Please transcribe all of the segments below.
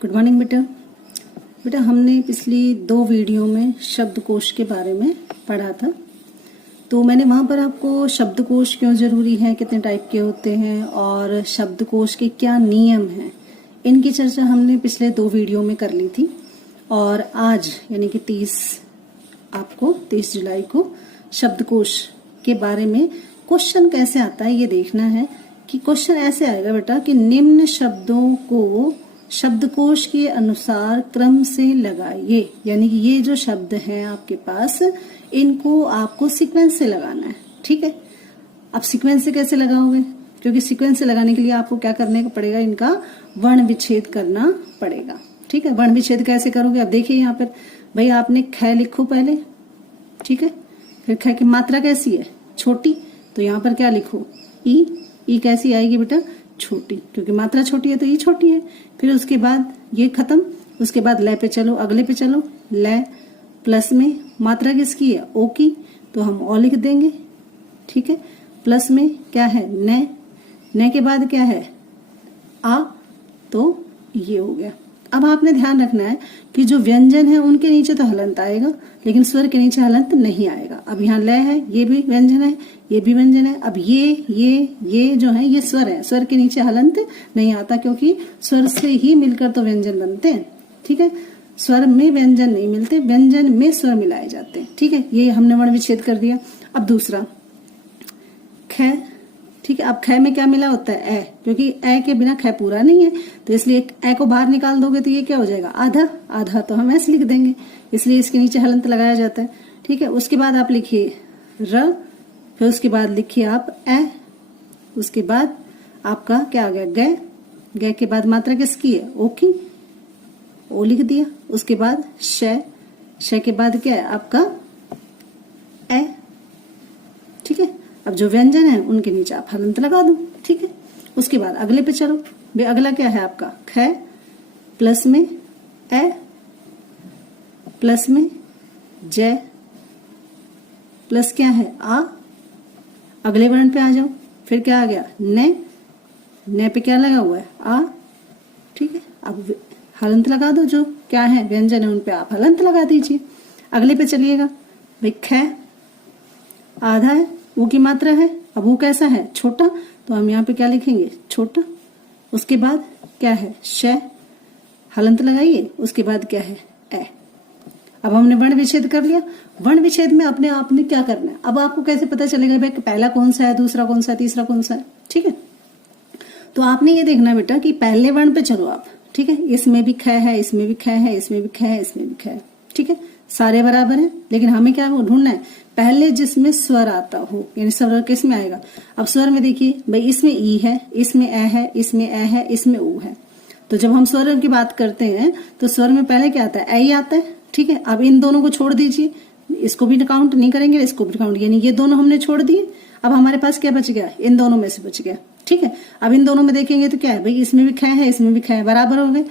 Good morning बेटा। बेटा हमने पिछली 2 वीडियो में शब्दकोश के बारे में पढ़ा था, तो मैंने वहां पर आपको शब्दकोश क्यों जरूरी है, कितने टाइप के होते हैं और शब्दकोश के क्या नियम हैं, इनकी चर्चा हमने पिछले 2 वीडियो में कर ली थी। और आज यानी कि 30 जुलाई को शब्दकोश के बारे में क्वेश्चन कैसे आता है ये देखना है। कि क्वेश्चन ऐसे आएगा बेटा कि निम्न शब्दों को शब्दकोश के अनुसार क्रम से लगाइए, यानी कि ये जो शब्द हैं आपके पास इनको आपको सीक्वेंस से लगाना है। ठीक है, अब सीक्वेंस से कैसे लगाओगे, क्योंकि सीक्वेंस से लगाने के लिए आपको क्या करने का पड़ेगा, इनका वर्ण विच्छेद करना पड़ेगा। ठीक है, वर्ण विच्छेद कैसे करोगे, अब देखिए यहाँ पर भाई आपने ख लिखो पहले, ठीक है, फिर ख की मात्रा कैसी है, छोटी, तो यहाँ पर क्या लिखो, ई कैसी आएगी बेटा, छोटी, क्योंकि मात्रा छोटी है तो ई छोटी है। फिर उसके बाद ये खत्म, उसके बाद लय पे चलो, अगले पे चलो, लय प्लस में मात्रा किसकी है, ओ की, तो हम ओ लिख देंगे। ठीक है, प्लस में क्या है, न के बाद क्या है, आ, तो ये हो गया। अब आपने ध्यान रखना है कि जो व्यंजन है उनके नीचे तो हलंत आएगा, लेकिन स्वर के नीचे हलंत नहीं आएगा। अब यहाँ लय है, ये भी व्यंजन है, ये भी व्यंजन है। अब ये जो है ये स्वर है, स्वर के नीचे हलंत नहीं आता, क्योंकि स्वर से ही मिलकर तो व्यंजन बनते हैं। ठीक है, स्वर में व्यंजन नहीं मिलते, व्यंजन में स्वर मिलाए जाते हैं। ठीक है, ये हमने वर्ण विच्छेद कर दिया। अब दूसरा ख, ठीक है, अब ख में क्या मिला होता है, ए, क्योंकि ए के बिना ख पूरा नहीं है, तो इसलिए ए को बाहर निकाल दोगे तो ये क्या हो जाएगा, आधा, तो हम ऐसे लिख देंगे, इसलिए इसके नीचे हलंत लगाया जाता है। ठीक है, उसके बाद आप लिखिए र, फिर उसके बाद लिखिए आप ए, उसके बाद आपका क्या आ गया, ग के बाद मात्रा किसकी है, ओ की, ओ लिख दिया। उसके बाद श के बाद क्या है आपका ए। ठीक है, अब जो व्यंजन है उनके नीचे आप हलंत लगा दो। ठीक है, उसके बाद अगले पे चलो, अगला क्या है आपका, ख प्लस में ए प्लस में ज प्लस क्या है, आ, अगले वर्ण पे आ जाओ, फिर क्या आ गया, न पे क्या लगा हुआ है, आ। ठीक है, अब हलंत लगा दो, जो क्या है व्यंजन है उन पे आप हलंत लगा दीजिए। अगले पे चलिएगा भाई, ख आधा है, ऊ की मात्रा है, अब वो कैसा है, छोटा, तो हम यहाँ पे क्या लिखेंगे, छोटा। उसके बाद क्या है, श, हलंत लगाइए, उसके बाद क्या है, ए। अब हमने वर्ण विच्छेद कर लिया। वर्ण विच्छेद में अपने आप ने क्या करना है, अब आपको कैसे पता चलेगा भाई पहला कौन सा है, दूसरा कौन सा है, तीसरा कौन सा है। ठीक है, तो आपने ये देखना बेटा कि पहले वर्ण पे चलो आप। ठीक है, इसमें भी ख है, इसमें भी ख है, इसमें भी ख है, इसमें भी ख है। ठीक है, सारे बराबर हैं, लेकिन हमें क्या ढूंढना है, पहले जिसमें स्वर आता हो, यानी स्वर किस में आएगा। अब स्वर में देखिए भाई, इसमें ई है, इसमें ए है, इसमें ए है, इसमें ऊ है। तो जब हम स्वर की बात करते हैं तो स्वर में पहले क्या आता है, ए ही आता है। ठीक है, अब इन दोनों को छोड़ दीजिए, इसको भी काउंट नहीं करेंगे, इसको भी काउंट, यानी ये दोनों हमने छोड़ दिए। अब हमारे पास क्या बच गया, इन दोनों में से बच गया। ठीक है, अब इन दोनों में देखेंगे तो क्या है भाई, इसमें भी ख है, इसमें भी ख है, बराबर हो गए।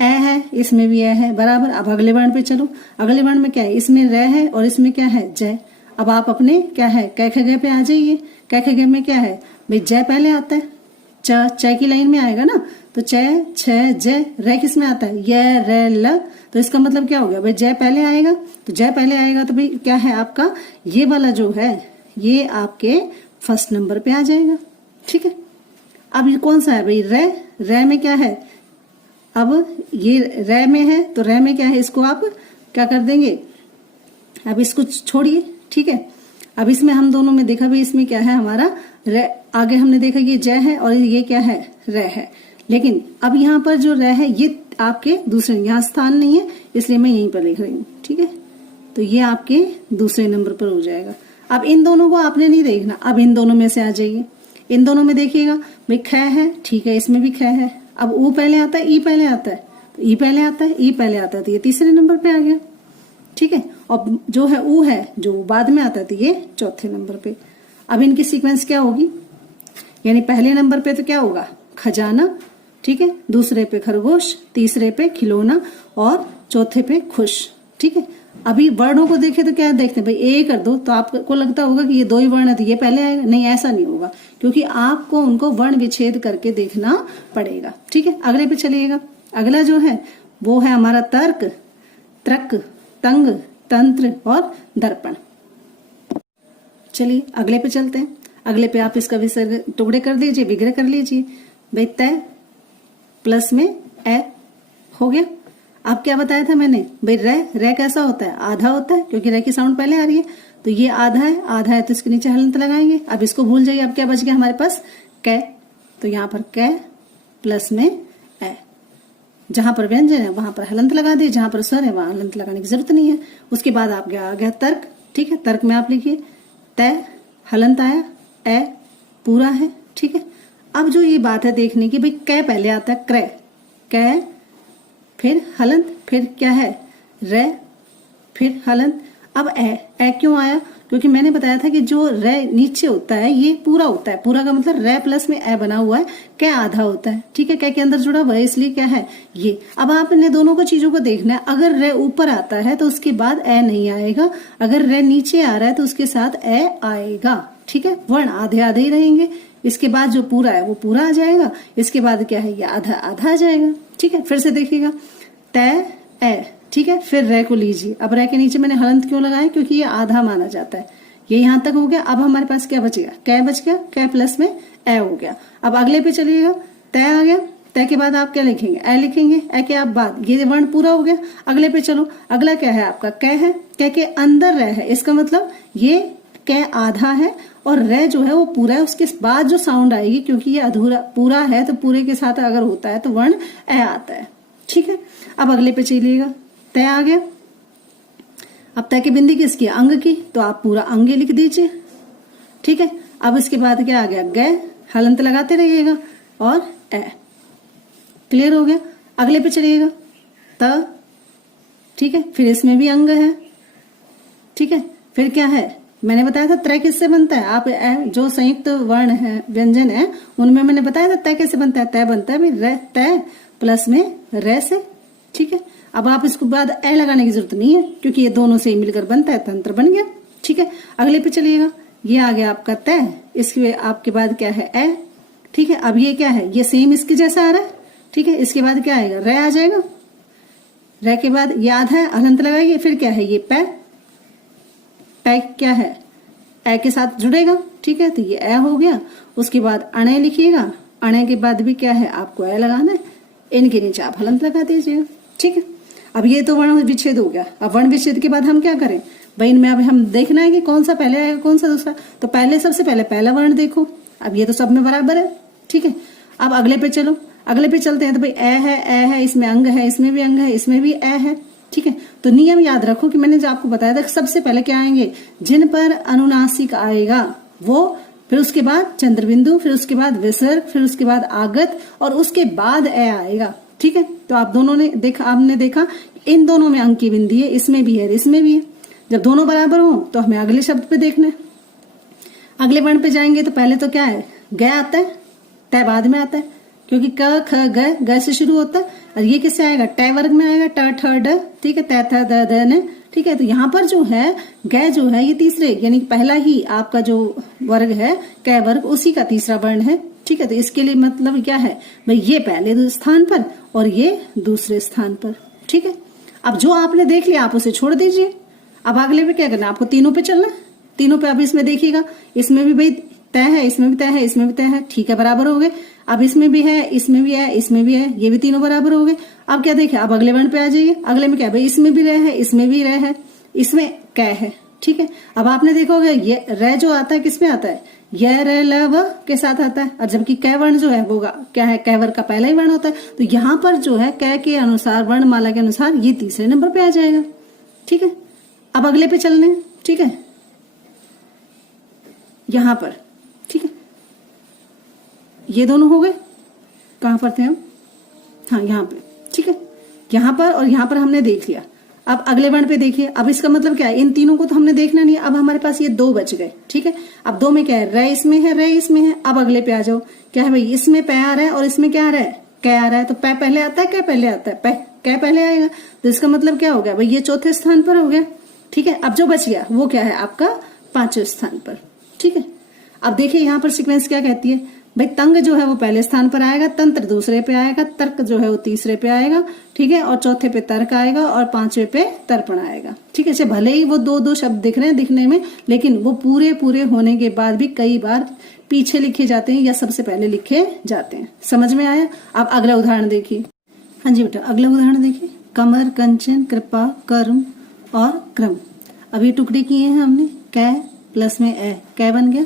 ए है, इसमें भी ए है, बराबर। अब अगले वर्ण पे चलो, अगले वर्ण में क्या है, इसमें र है और इसमें क्या है, जय। अब आप अपने क्या है, क ख ग पे आ जाइए। क ख ग में क्या है भाई, जय पहले आता है, च की लाइन में आएगा ना, तो च, छ, जय। र किस में आता है, य, र, ल, तो इसका मतलब क्या हो गया भाई, जय पहले आएगा, तो जय पहले आएगा तो भाई क्या है आपका, ये वाला जो है ये आपके फर्स्ट नंबर पे आ जाएगा। ठीक है, अब ये कौन सा है भाई, र में क्या है, अब ये र में है, तो र में क्या है, इसको आप क्या कर देंगे, अब इसको छोड़िए। ठीक है, अब इसमें हम दोनों में देखा भाई, इसमें क्या है हमारा र, आगे हमने देखा ये जय है और ये क्या है, र है। लेकिन अब यहाँ पर जो र है ये आपके दूसरे, यहाँ स्थान नहीं है, इसलिए मैं यहीं पर लिख रही हूँ। ठीक है, तो ये आपके दूसरे नंबर पर हो जाएगा। अब इन दोनों को आपने नहीं देखना, अब इन दोनों में से आ जाइए, इन दोनों में देखिएगा भाई, ख है, ठीक है, इसमें भी ख है। अब ऊ पहले आता है, ई पहले आता है, तो ई पहले आता है, ई पहले आता है, तो ये तीसरे नंबर पे आ गया। ठीक है, और जो है ऊ है, जो बाद में आता है, तो ये चौथे नंबर पे। अब इनकी सीक्वेंस क्या होगी, यानी पहले नंबर पे तो क्या होगा, खजाना। ठीक है, दूसरे पे खरगोश, तीसरे पे खिलौना और चौथे पे खुश। ठीक है, अभी वर्णों को देखे तो क्या देखते हैं भाई, ए कर दो, तो आपको लगता होगा कि ये 2 ही वर्ण है तो ये पहले आएगा, नहीं, ऐसा नहीं होगा, क्योंकि आपको उनको वर्ण विच्छेद करके देखना पड़ेगा। ठीक है, अगले पे चलिएगा। अगला जो है वो है हमारा तर्क, तर्क, तंग, तंत्र और दर्पण। चलिए अगले पे चलते हैं। अगले पे आप इसका विसर्ग टुकड़े कर दीजिए, विग्रह कर लीजिए। भाई तय प्लस में ए हो गया। अब क्या बताया था मैंने, भाई रे कैसा होता है, आधा होता है, क्योंकि रे की साउंड पहले आ रही है, तो ये आधा है तो इसके नीचे हलंत लगाएंगे। अब इसको भूल जाइए। अब क्या बच गया हमारे पास, कै, तो यहाँ पर कै प्लस में ए। जहां पर व्यंजन है वहां पर हलंत लगा दिए, जहां पर स्वर है वहां हलंत लगाने की जरूरत नहीं है। उसके बाद आप आ गया तर्क। ठीक है, तर्क में आप लिखिए तय, हलंत आया, ए पूरा है। ठीक है, अब जो ये बात है देखने की, भाई कै पहले आता है, क्रय, कै फिर हलंत, फिर क्या है रे, फिर हलंत। अब ए क्यों आया, क्योंकि मैंने बताया था कि जो रे नीचे होता है ये पूरा होता है। पूरा का मतलब रे प्लस में ए बना हुआ है, कै आधा होता है। ठीक है, कै के अंदर जुड़ा हुआ है, इसलिए क्या है ये। अब आपने दोनों को चीजों को देखना है। अगर रे ऊपर आता है तो उसके बाद ए नहीं आएगा, अगर रे नीचे आ रहा है तो उसके साथ ए आएगा। ठीक है, वर्ण आधे आधे ही रहेंगे। इसके बाद जो पूरा है वो पूरा आ जाएगा, इसके बाद क्या है ये आधा आधा आ जाएगा। ठीक है, फिर से देखिएगा तय ए। ठीक है, फिर रे को लीजिए। अब रे के नीचे मैंने हलंत क्यों लगाया, क्योंकि ये आधा माना जाता है। ये यहां तक हो गया। अब हमारे पास क्या बचेगा, कै बच गया, कै प्लस में ए हो गया। अब अगले पे चलिएगा, तय आ गया। तय के बाद आप क्या लिखेंगे, ए लिखेंगे। ए के बाद ये वर्ण पूरा हो गया। अगले पे चलो, अगला क्या है आपका, कै है। कै के अंदर रे है, इसका मतलब ये कै आधा है और रे जो है वो पूरा है। उसके बाद जो साउंड आएगी, क्योंकि ये अधूरा पूरा है तो पूरे के साथ अगर होता है तो वर्ण ए आता है। ठीक है, अब अगले पे चलिएगा, तय आ गया। अब तय की बिंदी किसकी, अंग की, तो आप पूरा अंग लिख दीजिए। ठीक है, अब इसके बाद क्या आ गया, गए, हलंत लगाते रहिएगा और ए। क्लियर हो गया। अगले पे चलिएगा त। ठीक है, फिर इसमें भी अंग है। ठीक है, फिर क्या है, मैंने बताया था त्रय किससे बनता है। आप जो संयुक्त वर्ण है, व्यंजन है, उनमें मैंने बताया था तय कैसे बनता है। तय बनता है भाई तय प्लस में रे से। ठीक है, अब आप इसको बाद ए लगाने की जरूरत नहीं है, क्योंकि ये दोनों से ही मिलकर बनता है, तंत्र बन गया। ठीक है, अगले पे चलिएगा। ये आ गया आपका तय, इसके आपके बाद क्या है ए। ठीक है, अब ये क्या है, ये सेम इसके जैसा आ रहा है। ठीक है, इसके बाद क्या आएगा, रे आ जाएगा। रे के बाद ये आधा है, हलंत लगाइए। फिर क्या है, ये पै, पै क्या है, ए के साथ जुड़ेगा। ठीक है, तो ये ए हो गया। उसके बाद अणे लिखिएगा। अणे के बाद भी क्या है, आपको ए लगाना है। इनके नीचे आप हलंत लगा दीजिएगा। ठीक है, अब ये तो वर्ण विच्छेद हो गया। अब वर्ण विच्छेद के बाद हम क्या करें भाई, इनमें अब हम देखना है कि कौन सा पहले आएगा कौन सा दूसरा। तो पहले सबसे पहले पहला वर्ण देखो। अब ये तो सब में बराबर है। ठीक है, अब अगले पे चलो, अगले पे चलते हैं। तो भाई ए है, इसमें अंग है, इसमें भी अंग है, इसमें भी ए है। ठीक है, तो नियम याद रखो कि मैंने जो आपको बताया था, सबसे पहले क्या आएंगे, जिन पर अनुनासिक आएगा वो, फिर उसके बाद चंद्रबिंदु, फिर उसके बाद विसर्ग, फिर उसके बाद आगत और उसके बाद ए आएगा। ठीक है, तो आप दोनों ने देखा, आपने देखा इन दोनों में अंक की बिंदी है, इसमें भी है, इसमें भी है। जब दोनों बराबर हो तो हमें अगले शब्द पे देखना है। अगले वर्ण पे जाएंगे तो पहले तो क्या है, ग आता है, तय बाद में आता है, क्योंकि क ख ग से शुरू होता है। और ये किससे आएगा, टय वर्ग में आएगा, ट ठ ड। ठीक है, तय थ द द न। ठीक है, तो यहाँ पर जो है ग जो है ये तीसरे, यानी पहला ही आपका जो वर्ग है कै वर्ग, उसी का तीसरा वर्ण है। ठीक है, तो इसके लिए मतलब क्या है भाई, ये पहले स्थान पर और ये दूसरे स्थान पर। ठीक है, अब जो आपने देख लिया आप उसे छोड़ दीजिए। अब अगले पे क्या करना है, आपको तीनों पे चलना है। तीनों पे अब इसमें देखिएगा, इसमें भी भाई तय है, इसमें भी तय है, इसमें भी तय है। ठीक है, बराबर हो गए। अब इसमें भी है, इसमें भी है, इसमें भी है, ये भी तीनों बराबर हो गए। अब क्या देखे, अब अगले वर्ण पे आ जाइए। अगले में क्या भाई, इसमें भी रह है, इसमें भी रह है, इसमें कै है। ठीक है, अब आपने देखा होगा ये रे जो आता है किसमें आता है, य रे ल व के साथ आता है, और जबकि कै वर्ण जो है वो क्या है, कै वर्ग का पहला ही वर्ण होता है। तो यहाँ पर जो है कै के अनुसार, वर्णमाला के अनुसार ये तीसरे नंबर पे आ जाएगा। ठीक है, अब अगले पे चलने। ठीक है, यहां पर, ठीक है, ये दोनों हो गए। कहां पर थे हम, हाँ यहाँ पे। ठीक है, यहां पर और यहां पर हमने देख लिया। अब अगले वर्ण पे देखिए। अब इसका मतलब क्या है, इन तीनों को तो हमने देखना नहीं है। अब हमारे पास ये दो बच गए। ठीक है, अब दो में क्या है, रे इसमें है, रे इसमें है। अब अगले पे आ जाओ, क्या है भाई, इसमें पै आ रहा है और इसमें क्या आ रहा है, कै आ रहा है। तो पै पहले आता है, कै पहले आता है, कै पहले आएगा। तो इसका मतलब क्या हो गया भाई, ये चौथे स्थान पर हो गया। ठीक है, अब जो बच गया वो क्या है आपका पांचवें स्थान पर। ठीक है, अब देखिए यहाँ पर सीक्वेंस क्या कहती है भाई, तंग जो है वो पहले स्थान पर आएगा, तंत्र दूसरे पे आएगा, तर्क जो है वो तीसरे पे आएगा, ठीक है, और चौथे पे तर्क आएगा और पांचवे पे तर्पण आएगा, ठीक है। भले ही वो दो दो शब्द दिख रहे हैं दिखने में, लेकिन वो पूरे पूरे होने के बाद भी कई बार पीछे लिखे जाते हैं या सबसे पहले लिखे जाते हैं। समझ में आया? अब अगला उदाहरण देखिए। हाँ जी बेटा, अगला उदाहरण देखिए। कमर, कंचन, कृपा, कर्म और क्रम। अभी टुकड़े किए हैं हमने। कै प्लस में ए कै बन गया,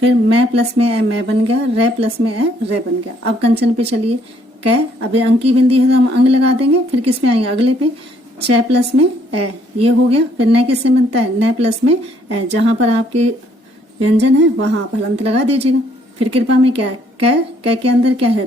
फिर मैं प्लस में ए मैं बन गया, रे प्लस में ए रे बन गया। अब कंचन पे चलिए। कै, अब अंक की बिंदी है तो हम अंग लगा देंगे, फिर किस में आएंगे अगले पे। च प्लस में ए ये हो गया, फिर न किससे बनता है, न प्लस में ए। जहां पर आपके व्यंजन है वहां आप हलंत लगा दीजिएगा। फिर कृपा में क्या है, कै के अंदर क्या है,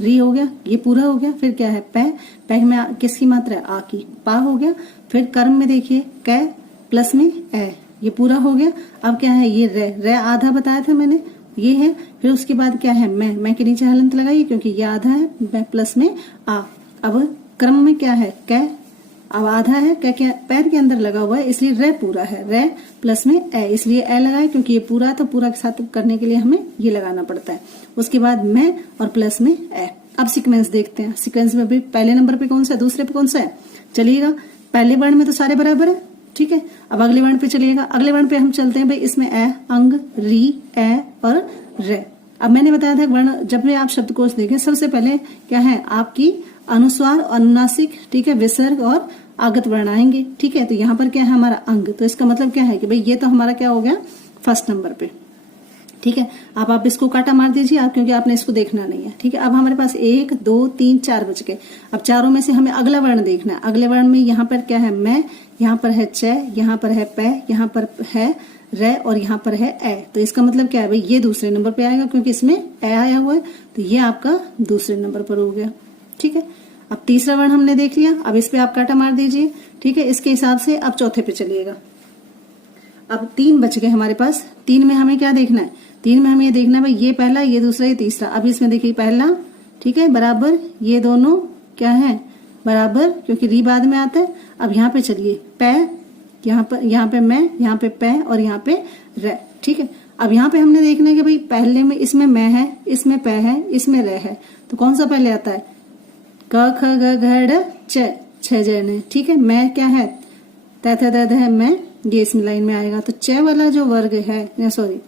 री हो गया, ये पूरा हो गया। फिर क्या है, पै में किसकी मात्रा है, आ की, पा हो गया। फिर कर्म में देखिए, कै प्लस में ए ये पूरा हो गया। अब क्या है, ये रे आधा बताया था मैंने, ये है। फिर उसके बाद क्या है, मैं के नीचे हलंत लगाइए क्योंकि ये आधा है, मैं प्लस में आ। अब क्रम में क्या है, कै, अब आधा है, कै के पैर के अंदर लगा हुआ है इसलिए रे पूरा है, रे प्लस में ए, इसलिए ए लगाए क्योंकि ये पूरा है तो पूरा के साथ करने के लिए हमें ये लगाना पड़ता है। उसके बाद मैं और प्लस में ए। अब सीक्वेंस देखते हैं। सीक्वेंस में भी पहले नंबर पे कौन सा है, दूसरे पे कौन सा है, चलिएगा। पहले वर्ण में तो सारे बराबर है, ठीक है। अब अगले वर्ण पे चलिएगा। अगले वर्ण पे हम चलते हैं भाई, इसमें ए, अंग, री, ए और रे। अब मैंने बताया था वर्ण जब भी आप शब्दकोश देखें सबसे पहले क्या है, आपकी अनुस्वार, अनुनासिक, ठीक है, विसर्ग और आगत वर्ण आएंगे, ठीक है। तो यहाँ पर क्या है हमारा अंग, तो इसका मतलब क्या है कि भाई ये तो हमारा क्या हो गया फर्स्ट नंबर पे, ठीक है। अब आप इसको काटा मार दीजिए आप, क्योंकि आपने इसको देखना नहीं है, ठीक है। अब हमारे पास 1 2 3 4 बच गए। अब चारों में से हमें अगला वर्ण देखना है। अगले वर्ण में यहाँ पर क्या है, मैं, यहाँ पर है च, यहाँ पर है पै, यहाँ पर है रे और यहाँ पर है ए। तो इसका मतलब क्या है भाई, ये दूसरे नंबर पे आएगा क्योंकि इसमें ए आया हुआ है, तो ये आपका दूसरे नंबर पर हो गया, ठीक है। अब तीसरा वर्ण हमने देख लिया, अब इस पे आप काटा मार दीजिए, ठीक है। इसके हिसाब से अब चौथे पे चलिएगा। अब 3 बच गए हमारे पास। 3 में हमें क्या देखना है, 3 में हमें ये देखना है भाई, ये पहला, ये दूसरा, ये तीसरा। अब इसमें देखिए पहला, ठीक है, बराबर, ये दोनों क्या है बराबर, क्योंकि री बाद में आता है। अब यहाँ पे चलिए, पै, यहाँ पे मैं, यहाँ पे पै और यहाँ पे रे, ठीक है। अब यहाँ पे हमने देखना है कि भाई पहले में इसमें मैं है, इसमें पै है, इसमें रे है, तो कौन सा पहले आता है, क ख ग घ ड़ च, 6 जन है, ठीक है। मैं क्या है, त थ द ध है मैं, ये इसमें लाइन में आएगा। तो च वाला जो वर्ग है, सॉरी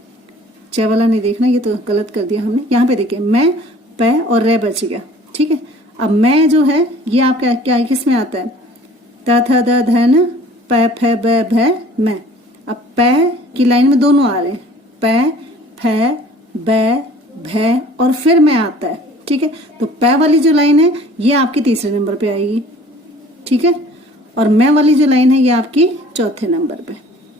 च वाला नहीं देखना, ये तो गलत कर दिया हमने। यहाँ पे देखिए मैं, पै और रे बच गया, ठीक है। अब मैं जो है ये आपका क्या किस में आता है, त थ द धन पै फ ब भ मैं। अब पै की लाइन में दोनों आ रहे हैं, पै फ ब भ और फिर मैं आता है, ठीक है। तो पै वाली जो लाइन है ये आपके तीसरे नंबर पे आएगी, ठीक है, और मैं वाली जो लाइन है ये आपकी चौथे नंबर पे,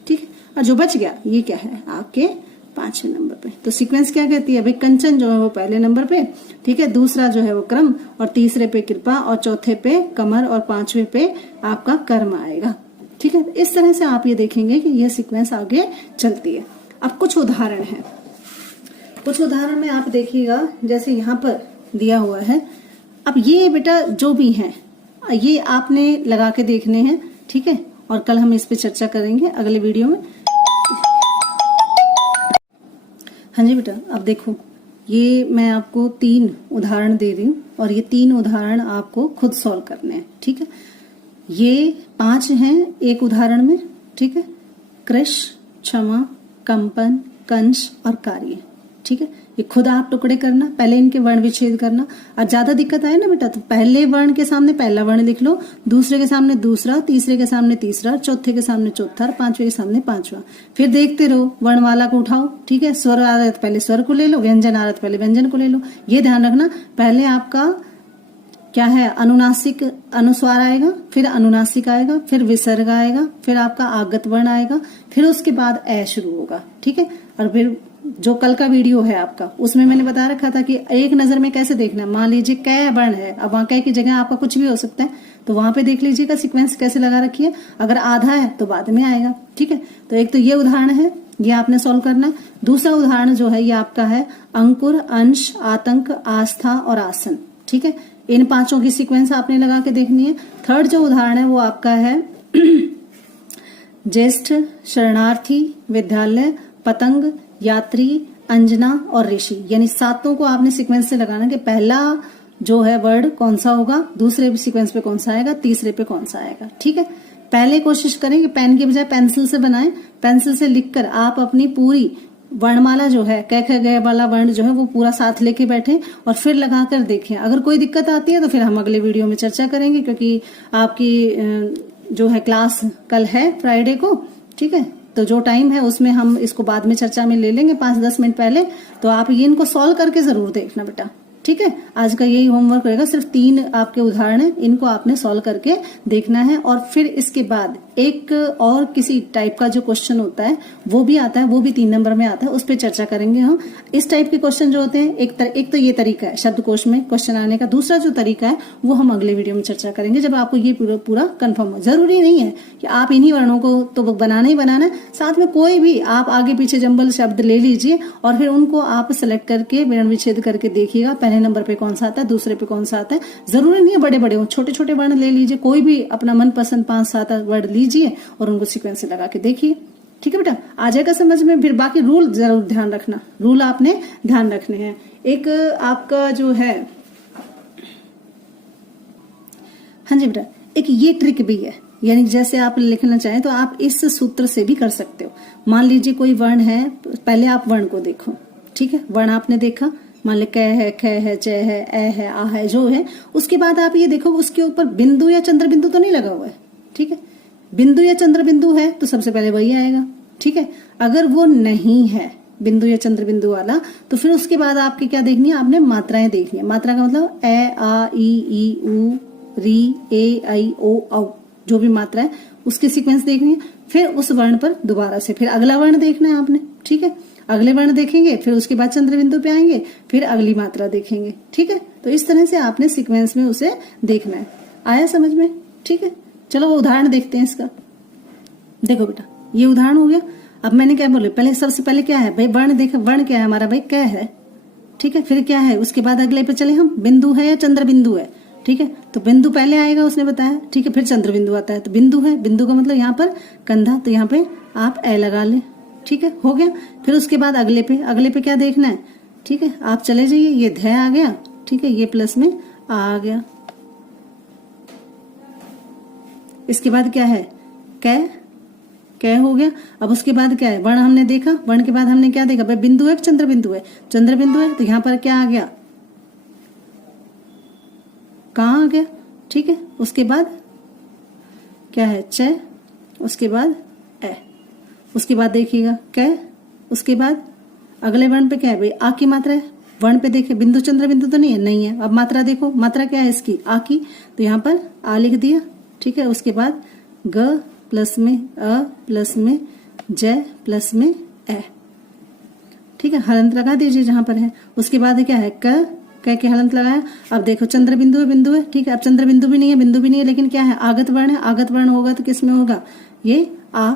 ठीक है। और जो बच गया ये क्या है आपके 5वें नंबर पे। तो सीक्वेंस क्या कहती है भाई, कंचन जो है वो पहले नंबर पे, ठीक है, दूसरा जो है वो क्रम, और तीसरे पे कृपा, और चौथे पे कमर, और 5वें पे आपका कर्म आएगा, ठीक है। इस तरह से आप ये देखेंगे कि ये सीक्वेंस आगे चलती है। अब कुछ उदाहरण है, कुछ उदाहरण में आप देखिएगा, जैसे यहाँ पर दिया हुआ है। अब ये बेटा जो भी है ये आपने लगा के देखने हैं, ठीक है, और कल हम इस पे चर्चा करेंगे अगले वीडियो में। हाँ जी बेटा, अब देखो ये मैं आपको 3 उदाहरण दे रही हूँ और ये 3 उदाहरण आपको खुद सॉल्व करने हैं, ठीक है। ये 5 हैं एक उदाहरण में, ठीक है, कृश, क्षमा, कंपन, कंश और कार्य, ठीक है। ये खुद आप टुकड़े करना, पहले इनके वर्ण विच्छेद करना। और ज्यादा दिक्कत आए ना बेटा तो पहले वर्ण के सामने पहला वर्ण लिख लो, दूसरे के सामने दूसरा, तीसरे के सामने तीसरा, चौथे के सामने चौथा, 5वें के सामने 5वां। फिर देखते रहो, वर्णमाला को उठाओ, ठीक है। स्वर आ रहा है तो पहले स्वर को ले लो, व्यंजन आ रहा है तो पहले व्यंजन को ले लो। ये ध्यान रखना, पहले आपका क्या है अनुनासिक अनुस्वार आएगा, फिर अनुनासिक आएगा, फिर विसर्ग आएगा, फिर आपका आगत वर्ण आएगा, फिर उसके बाद ए शुरू होगा, ठीक है। और फिर जो कल का वीडियो है आपका उसमें मैंने बता रखा था कि एक नजर में कैसे देखना। मान लीजिए कै वर्ण है, अब वहां कै की जगह आपका कुछ भी हो सकता है, तो वहां पे देख लीजिएगा सीक्वेंस कैसे लगा रखी है। अगर आधा है तो बाद में आएगा, ठीक है। तो एक तो ये उदाहरण है, ये आपने सॉल्व करना है। दूसरा उदाहरण जो है ये आपका है अंकुर, अंश, आतंक, आस्था और आसन, ठीक है। इन 5 की सीक्वेंस आपने लगा के देखनी है। थर्ड जो उदाहरण है वो आपका है ज्येष्ठ, शरणार्थी, विद्यालय, पतंग, यात्री, अंजना और ऋषि, यानी सातों को आपने सीक्वेंस से लगाना कि पहला जो है वर्ड कौन सा होगा, दूसरे सीक्वेंस पे कौन सा आएगा, तीसरे पे कौन सा आएगा। ठीक है, पहले कोशिश करें कि पेन के बजाय पेंसिल से बनाएं। पेंसिल से लिखकर आप अपनी पूरी वर्णमाला जो है क ख ग वाला वर्ण जो है वो पूरा साथ लेके बैठे और फिर लगाकर देखें। अगर कोई दिक्कत आती है तो फिर हम अगले वीडियो में चर्चा करेंगे, क्योंकि आपकी जो है क्लास कल है फ्राइडे को। ठीक है, तो जो टाइम है उसमें हम इसको बाद में चर्चा में ले लेंगे 5-10 मिनट पहले। तो आप ये इनको सॉल्व करके जरूर देखना बेटा। ठीक है, आज का यही होमवर्क रहेगा। सिर्फ 3 आपके उदाहरण है, इनको आपने सॉल्व करके देखना है। और फिर इसके बाद एक और किसी टाइप का जो क्वेश्चन होता है वो भी आता है, वो भी 3 नंबर में आता है, उस पर चर्चा करेंगे हम। इस टाइप के क्वेश्चन जो होते हैं, एक तो ये तरीका है शब्दकोश में क्वेश्चन आने का, दूसरा जो तरीका है वो हम अगले वीडियो में चर्चा करेंगे जब आपको ये पूरा कंफर्म हो। जरूरी नहीं है कि आप इन्हीं वर्णों को तो बनाना ही बनाना है, साथ में कोई भी आप आगे पीछे जंबल शब्द ले लीजिए और फिर उनको आप सिलेक्ट करके विवरण विच्छेद करके देखिएगा पहले नंबर पे कौन सा आता है, दूसरे पे कौन सा आता है। जरूरी नहीं है बड़े बड़े हो, छोटे छोटे वर्ण ले लीजिए, कोई भी अपना मनपसंद 5-7 वर्ड लीजिए और उनको सीक्वेंस से लगा के देखिए। ठीक है बेटा, आ जाएगा समझ में। फिर बाकी रूल जरूर ध्यान रखना, रूल आपने ध्यान रखने हैं। एक आपका जो है, हाँ जी बेटा, एक ये ट्रिक भी है, यानी जैसे आप लिखना चाहें तो आप इस सूत्र से भी कर सकते हो। मान लीजिए कोई वर्ण है, पहले आप वर्ण को देखो। ठीक है, वर्ण आपने देखा, मान ली क है, ख है, च है, ए है, आ है, जो है। उसके बाद आप ये देखो उसके ऊपर बिंदु या चंद्र बिंदु तो नहीं लगा हुआ है। ठीक है, बिंदु या चंद्र बिंदु है तो सबसे पहले वही आएगा। ठीक है, अगर वो नहीं है बिंदु या चंद्र बिंदु वाला तो फिर उसके बाद आपकी क्या देखनी है, आपने मात्राएं देखनी है। मात्रा का मतलब ए, आ, ई, उ, री, ए, आई, ओ, औ, जो भी मात्रा है उसकी सीक्वेंस देखनी है। फिर उस वर्ण पर दोबारा से फिर अगला वर्ण देखना है आपने। ठीक है, अगले वर्ण देखेंगे, फिर उसके बाद चंद्र बिंदु पे आएंगे, फिर अगली मात्रा देखेंगे। ठीक है, तो इस तरह से आपने सीक्वेंस में उसे देखना है। आया समझ में? ठीक है, चलो वो उदाहरण देखते हैं इसका। देखो बेटा, ये उदाहरण हो गया। अब मैंने क्या बोले, पहले सबसे पहले क्या है भाई, वर्ण देखा, वर्ण क्या है हमारा भाई, क है। ठीक है, फिर क्या है, उसके बाद अगले पे चले हम, बिंदु है या चंद्र बिंदु है। ठीक है, तो बिंदु पहले आएगा उसने बताया। ठीक है, फिर चंद्र बिंदु आता है, तो बिंदु है, बिंदु का मतलब यहाँ पर कंधा, तो यहाँ पे आप ए लगा ले। ठीक है, हो गया। फिर उसके बाद अगले पे क्या देखना है। ठीक है, आप चले जाइए, ये ध आ गया। ठीक है, ये प्लस में आ गया। इसके बाद क्या है, कै हो गया। अब उसके बाद क्या है, वर्ण हमने देखा, वर्ण के बाद हमने क्या देखा भाई, बिंदु है, चंद्र बिंदु है, चंद्र बिंदु है, तो यहाँ पर क्या आ गया, कहाँ आ गया। ठीक है, उसके बाद क्या है, च, उसके बाद ए, उसके बाद देखिएगा कै, उसके बाद अगले वर्ण पे क्या है भाई, आ की मात्रा है। वर्ण पे देखे, बिंदु चंद्र बिंदु तो नहीं है, नहीं है। अब मात्रा देखो, मात्रा क्या है इसकी, आ की, तो यहाँ पर आ लिख दिया। ठीक है, उसके बाद ग प्लस में अ प्लस में ज प्लस में ए। ठीक है, हलंत लगा दीजिए जहां पर है। उसके बाद क्या है, क के हलंत लगाया। अब देखो चंद्र बिंदु है, बिंदु है। ठीक है, अब चंद्र बिंदु भी नहीं है, बिंदु भी नहीं है, लेकिन क्या है, आगत वर्ण है। आगत वर्ण होगा तो किस में होगा, ये आ।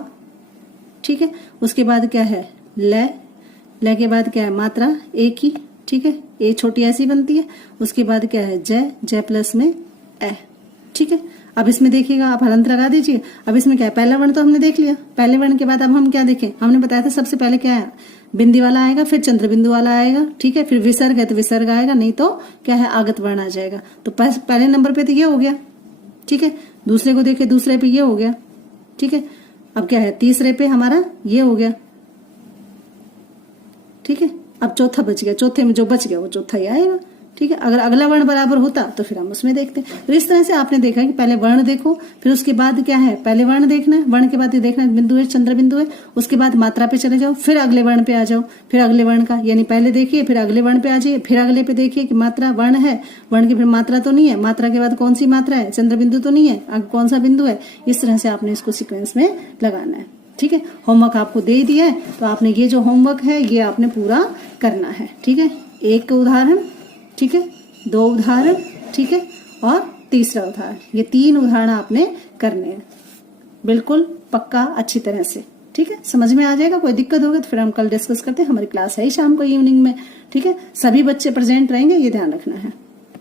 ठीक है, उसके बाद क्या है, ल के बाद क्या है, मात्रा ए की। ठीक है, ए छोटी ऐसी बनती है। उसके बाद क्या है, ज प्लस में ए। ठीक है, अब इसमें देखिएगा, आप हलंत लगा दीजिए। अब इसमें क्या है, पहला वर्ण तो हमने देख लिया। पहले वर्ण के बाद अब हम क्या देखें, हमने बताया था सबसे पहले क्या है, बिंदी वाला आएगा, फिर चंद्र बिंदु वाला आएगा। ठीक है, फिर विसर्ग है तो विसर्ग आएगा, नहीं तो क्या है, आगत वर्ण आ जाएगा। तो पहले नंबर पे तो ये हो गया। ठीक है, दूसरे को देखे, दूसरे पे ये हो गया। ठीक है, अब क्या है, तीसरे पे हमारा ये हो गया। ठीक है, अब चौथा बच गया, चौथे में जो बच गया वो चौथा ही आएगा। ठीक है, अगर अगला वर्ण बराबर होता तो फिर हम उसमें देखते हैं। तो इस तरह से आपने देखा कि पहले वर्ण देखो, फिर उसके बाद क्या है, पहले वर्ण देखना है, वर्ण के बाद ये देखना है बिंदु है, चंद्र बिंदु है। उसके बाद मात्रा पे चले जाओ, फिर अगले वर्ण पे आ जाओ, फिर अगले वर्ण का, यानी पहले देखिए, फिर अगले वर्ण पे आ जाइए, फिर अगले पे देखिए कि मात्रा वर्ण है, वर्ण की फिर मात्रा तो नहीं है, मात्रा के बाद कौन सी मात्रा है, चंद्र बिंदु तो नहीं है, आगे कौन सा बिंदु है। इस तरह से आपने इसको सिक्वेंस में लगाना है। ठीक है, होमवर्क आपको दे दिया है, तो आपने ये जो होमवर्क है ये आपने पूरा करना है। ठीक है, एक उदाहरण, ठीक है, 2 उदाहरण, ठीक है, और तीसरा उदाहरण, ये 3 उदाहरण आपने करने हैं बिल्कुल पक्का अच्छी तरह से। ठीक है, समझ में आ जाएगा। कोई दिक्कत होगी तो फिर हम कल डिस्कस करते हैं। हमारी क्लास है ही शाम को इवनिंग में। ठीक है, सभी बच्चे प्रेजेंट रहेंगे, ये ध्यान रखना है।